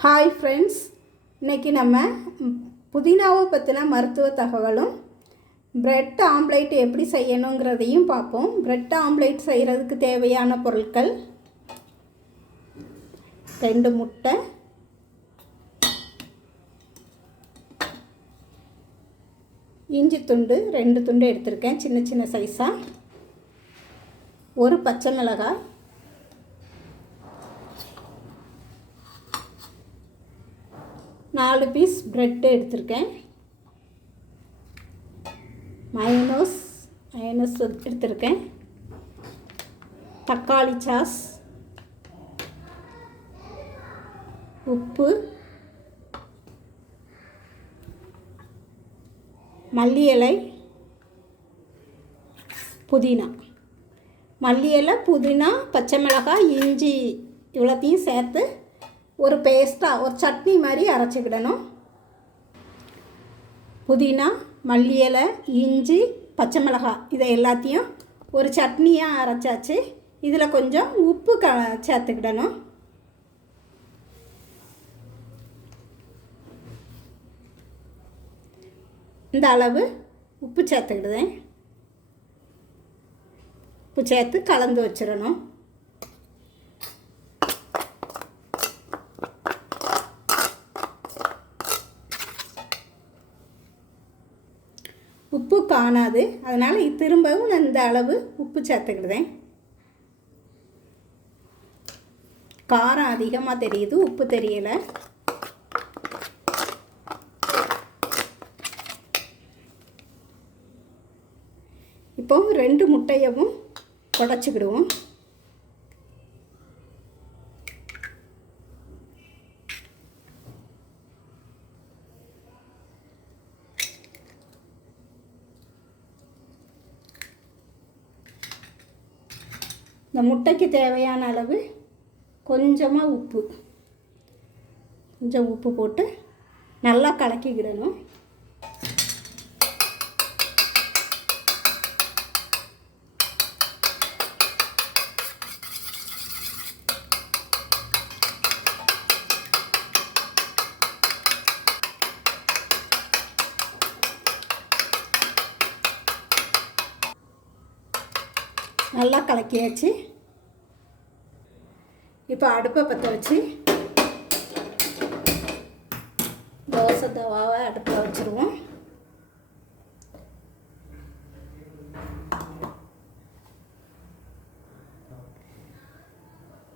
Hi friends இன்றைக்கி நம்ம புதினாவை பற்றின மருத்துவ தகவலும் பிரெட் ஆம்லேட் எப்படி செய்யணுங்கிறதையும் பார்ப்போம். பிரெட் ஆம்லேட் செய்கிறதுக்கு தேவையான பொருட்கள் ரெண்டு முட்டை இஞ்சி துண்டு ரெண்டு துண்டு எடுத்திருக்கேன் சின்ன சின்ன சைஸாக ஒரு பச்சை மிளகாய் நாலு பீஸ் ப்ரெட்டு எடுத்திருக்கேன். மயனோஸ் மயனோஸ் எடுத்திருக்கேன். தக்காளி சாஸ் உப்பு மல்லி இலை புதினா. மல்லி இலை புதினா பச்சை மிளகாய் இஞ்சி இவ்வளோத்தையும் சேர்த்து ஒரு பேஸ்ட்டாக ஒரு சட்னி மாதிரி அரைச்சிக்கிடணும். புதினா மல்லி இலை இஞ்சி பச்சை மிளகாய் இதை எல்லாத்தையும் ஒரு சட்னியாக அரைச்சாச்சு. இதில் கொஞ்சம் உப்பு க சேர்த்துக்கிடணும். இந்த அளவு உப்பு சேர்த்துக்கிடுதேன். உப்பு சேர்த்து கலந்து வச்சிடணும் உப்பு காணாது. அதனால் திரும்பவும் நான் இந்த அளவு உப்பு சேர்த்துக்கிடுதேன். காரம் அதிகமாக தெரியுது உப்பு தெரியலை. இப்போ ரெண்டு முட்டையவும் உடச்சிக்கிடுவோம் இந்த முட்டைக்கு தேவையான அளவு கொஞ்சமாக உப்பு. கொஞ்சம் உப்பு போட்டு நல்லா கலக்கிக்கிடணும். நல்லா கலக்கியாச்சு. இப்போ அடுப்பை பற்ற வச்சு தோசை தவாவை அடுப்பில் வச்சுருவோம்.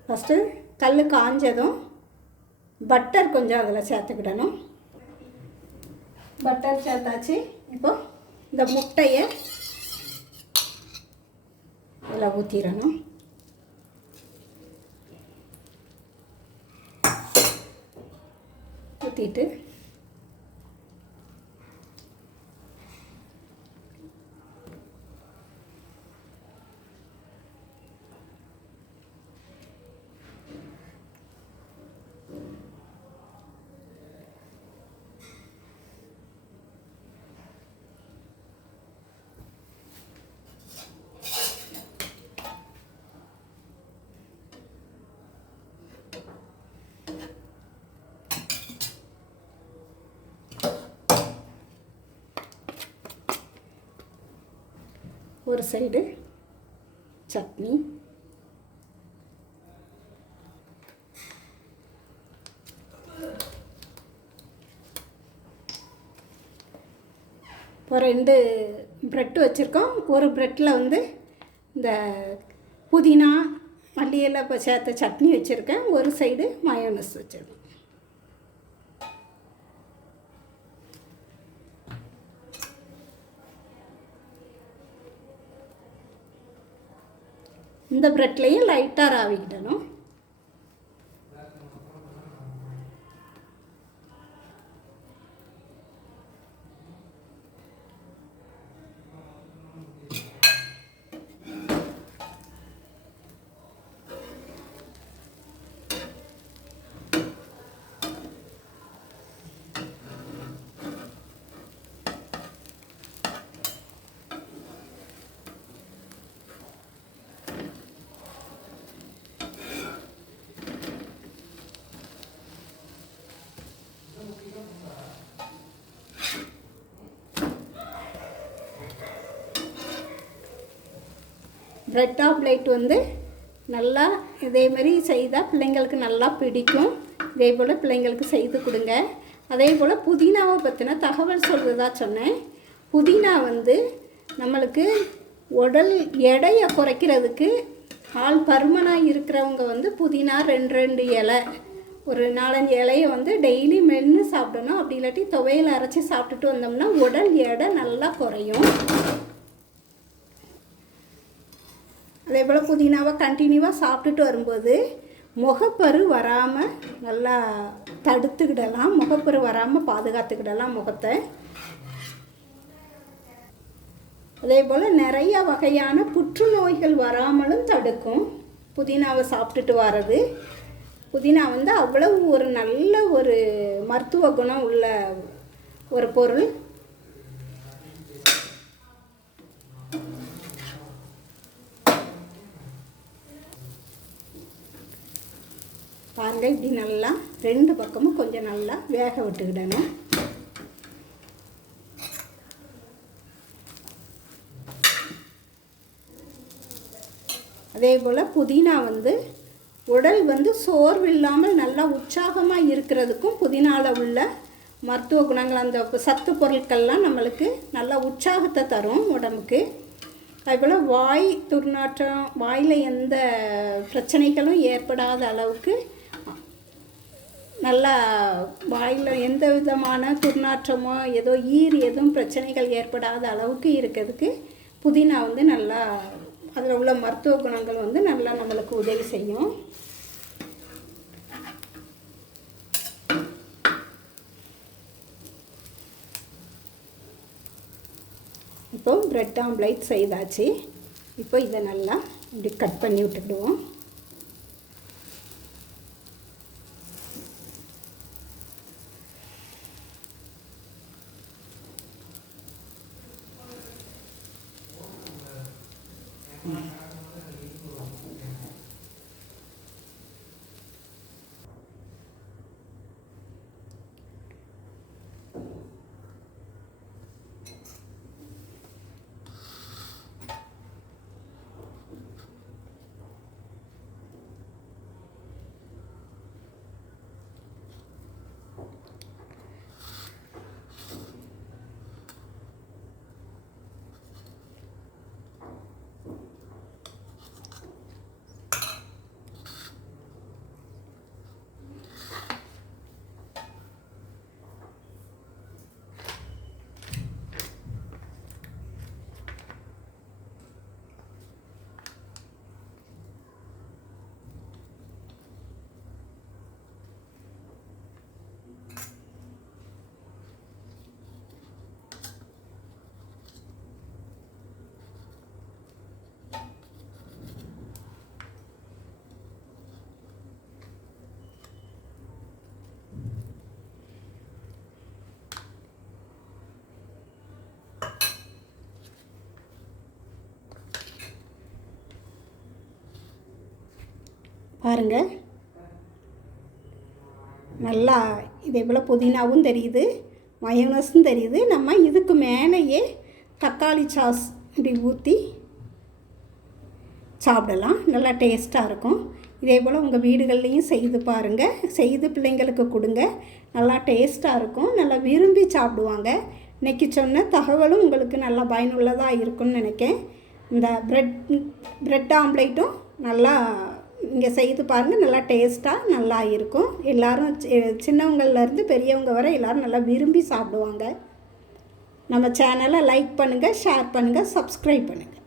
ஃபஸ்ட்டு கல் காஞ்சதும் பட்டர் கொஞ்சம் அதில் சேர்த்துக்கிடணும். பட்டர் சேர்த்தாச்சு. இப்போ இந்த முட்டையை இதில் ஊற்றிடணும் ஊற்றிட்டு ஒரு சைடு சட்னி. இப்போ ரெண்டு ப்ரெட் வச்சுருக்கோம். ஒரு ப்ரெட்டில் வந்து இந்த புதினா மல்லியெல்லாம் இப்போ சேர்த்த சட்னி வச்சுருக்கேன். ஒரு சைடு மயோனஸ் வச்சுருக்கேன் இந்த ப்ரெட்லேயும் லைட்டாக ராவிக்கிடணும் ப்ரெட் ஆம்லேட் வந்து நல்லா இதே மாதிரி செய்தால் பிள்ளைங்களுக்கு நல்லா பிடிக்கும். இதே போல் பிள்ளைங்களுக்கு செய்து கொடுங்க. அதே போல் புதினாவை பற்றின தகவல் சொல்கிறதா சொன்னேன். புதினா வந்து நம்மளுக்கு உடல் எடையை குறைக்கிறதுக்கு ஆள் பருமனாக இருக்கிறவங்க வந்து புதினா ரெண்டு ரெண்டு இலை ஒரு நாலஞ்சு இலையை வந்து டெய்லி மென்று சாப்பிடணும். அப்படி இல்லாட்டி துவையில் அரைச்சி சாப்பிட்டுட்டு வந்தோம்னா உடல் எடை நல்லா குறையும். அதே போல் புதினாவை கண்டினியூவாக சாப்பிட்டுட்டு வரும்போது முகப்பரு வராமல் நல்லா தடுத்துக்கிடலாம். முகப்பரு வராமல் பாதுகாத்துக்கிடலாம் முகத்தை. அதே போல் நிறைய வகையான புற்றுநோய்கள் வராமலும் தடுக்கும். புதினாவை சாப்பிட்டுட்டு வர்றது. புதினா வந்து அவ்வளவு ஒரு நல்ல ஒரு மருத்துவ குணம் உள்ள ஒரு பொருள். பாருங்கள் இப்படி நல்லா ரெண்டு பக்கமும் கொஞ்சம் நல்லா வேக விட்டுக்கிடணும். அதே போல் புதினா வந்து உடல் வந்து சோர்வு இல்லாமல் நல்லா உற்சாகமாக இருக்கிறதுக்கும் புதினாவில் உள்ள மருத்துவ குணங்கள் அந்த சத்து பொருட்கள்லாம் நம்மளுக்கு நல்லா உற்சாகத்தை தரும் உடம்புக்கு. அதுபோல் வாய் துர்நாற்றம் வாயில் எந்த பிரச்சனைகளும் ஏற்படாத அளவுக்கு நல்லா வாயில் எந்த விதமான துர்நாற்றமோ ஏதோ ஈர் எதுவும் பிரச்சனைகள் ஏற்படாத அளவுக்கு இருக்கிறதுக்கு புதினா வந்து நல்லா அதில் உள்ள மருத்துவ குணங்கள் வந்து நல்லா நம்மளுக்கு உதவி செய்யும். இப்போ ப்ரெட் ஆம்லேட் செய்தாச்சு. இப்போ இதை நல்லா இப்படி கட் பண்ணி விட்டுக்கிடுவோம். Mm-hmm. பாருங்கள் நல்லா இதே போல் புதினாவும் தெரியுது மயோனஸும் தெரியுது. நம்ம இதுக்கு மேலேயே தக்காளி சாஸ் இப்படி ஊற்றி சாப்பிடலாம். நல்லா டேஸ்ட்டாக இருக்கும். இதே போல் உங்கள் வீடுகள்லேயும் செய்து பாருங்கள் செய்து பிள்ளைங்களுக்கு கொடுங்க. நல்லா டேஸ்ட்டாக இருக்கும். நல்லா விரும்பி சாப்பிடுவாங்க. இன்றைக்கி சொன்ன தகவலும் உங்களுக்கு நல்லா பயனுள்ளதாக இருக்கும்னு நினைக்கேன். இந்த ப்ரெட் ப்ரெட் ஆம்லேட்டும் நல்லா இங்கே செய்து பாருங்கள் நல்லா டேஸ்ட்டாக நல்லா இருக்கும். எல்லோரும் சின்னவங்கள்லேருந்து பெரியவங்க வரை எல்லோரும் நல்லா விரும்பி சாப்பிடுவாங்க. நம்ம சேனலை லைக் பண்ணுங்கள் ஷேர் பண்ணுங்கள் சப்ஸ்கிரைப் பண்ணுங்கள்